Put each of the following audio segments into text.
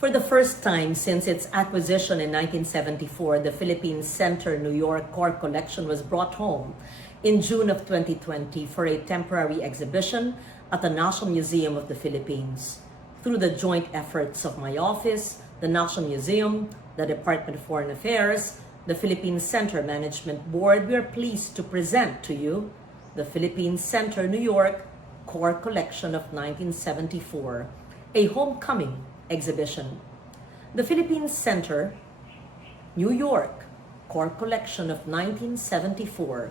For the first time since its acquisition in 1974, the Philippine Center New York Core Collection was brought home in June of 2020 for a temporary exhibition at the National Museum of the Philippines. Through the joint efforts of my office, the National Museum, the Department of Foreign Affairs, the Philippine Center Management Board, we are pleased to present to you the Philippine Center New York Core Collection of 1974, a homecoming exhibition. The Philippine Center New York Core Collection of 1974,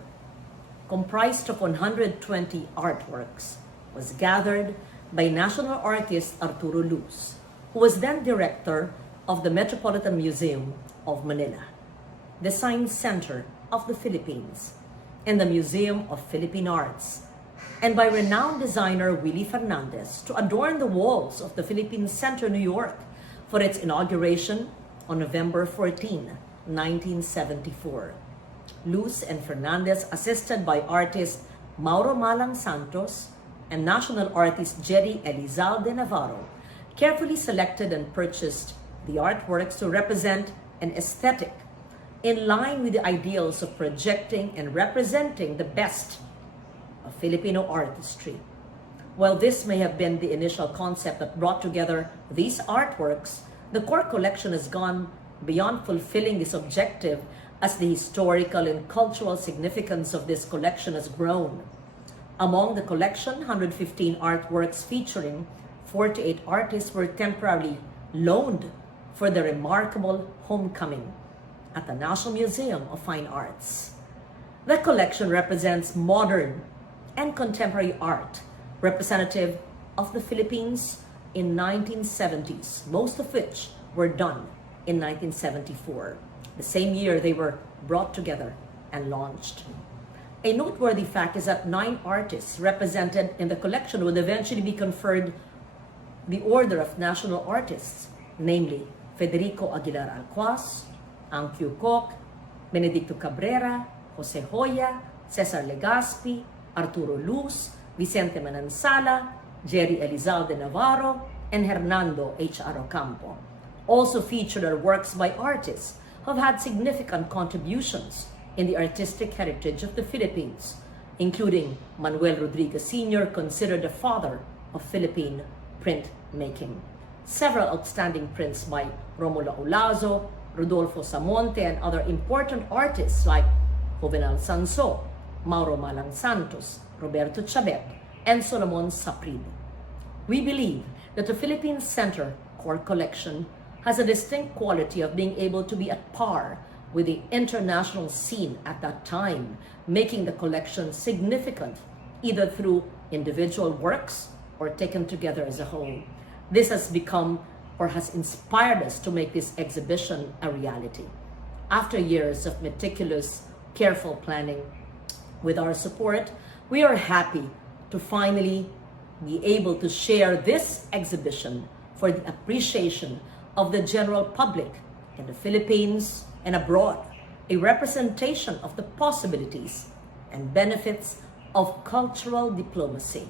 comprised of 120 artworks, was gathered by national artist Arturo Luz, who was then director of the Metropolitan Museum of Manila, the Science Center of the Philippines, and the Museum of Philippine Arts, and by renowned designer Willie Fernandez to adorn the walls of the Philippine Center New York for its inauguration on November 14, 1974. Luz and Fernandez, assisted by artist Mauro Malang Santos and national artist Jerry Elizalde Navarro, carefully selected and purchased the artworks to represent an aesthetic in line with the ideals of projecting and representing the best of Filipino artistry. While this may have been the initial concept that brought together these artworks, the core collection has gone beyond fulfilling this objective as the historical and cultural significance of this collection has grown. Among the collection, 115 artworks featuring 48 artists were temporarily loaned for the remarkable homecoming at the National Museum of Fine Arts. The collection represents modern and contemporary art representative of the Philippines in 1970s, most of which were done in 1974, the same year they were brought together and launched. A noteworthy fact is that 9 artists represented in the collection would eventually be conferred the Order of National Artists, namely Federico Aguilar Alcuaz, Ang Kyu Kok, Benedicto Cabrera, Jose Hoya, Cesar Legazpi, Arturo Luz, Vicente Manansala, Jerry Elizalde Navarro, and Hernando H.R. Ocampo. Also featured are works by artists who have had significant contributions in the artistic heritage of the Philippines, including Manuel Rodriguez Sr., considered the father of Philippine printmaking. Several outstanding prints by Romulo Olazo, Rodolfo Samonte, and other important artists like Juvenal Sanso, Mauro Malang Santos, Roberto Chabet, and Solomon Saprid. We believe that the Philippine Center Core Collection has a distinct quality of being able to be at par with the international scene at that time, making the collection significant either through individual works or taken together as a whole. This has become or has inspired us to make this exhibition a reality. After years of meticulous, careful planning, with our support, we are happy to finally be able to share this exhibition for the appreciation of the general public in the Philippines and abroad, a representation of the possibilities and benefits of cultural diplomacy,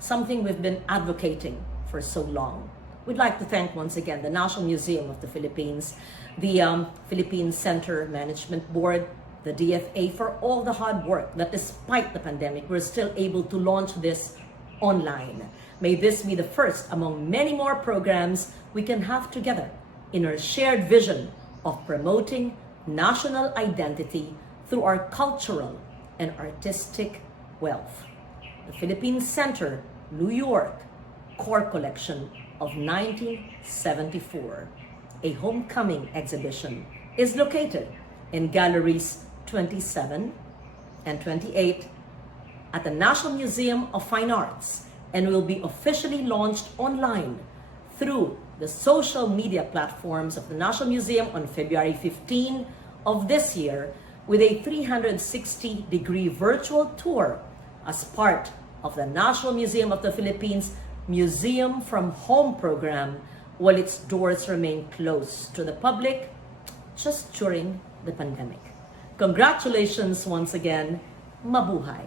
something we've been advocating for so long. We'd like to thank once again the National Museum of the Philippines, the Philippine Center Management Board, the DFA, for all the hard work that despite the pandemic, we're still able to launch this online. May this be the first among many more programs we can have together in our shared vision of promoting national identity through our cultural and artistic wealth. The Philippine Center New York Core Collection of 1974, a homecoming exhibition, is located in Galleries 27 and 28 at the National Museum of Fine Arts and will be officially launched online through the social media platforms of the National Museum on February 15 of this year, with a 360-degree virtual tour as part of the National Museum of the Philippines Museum from Home program, while its doors remain closed to the public just during the pandemic. Congratulations once again. Mabuhay!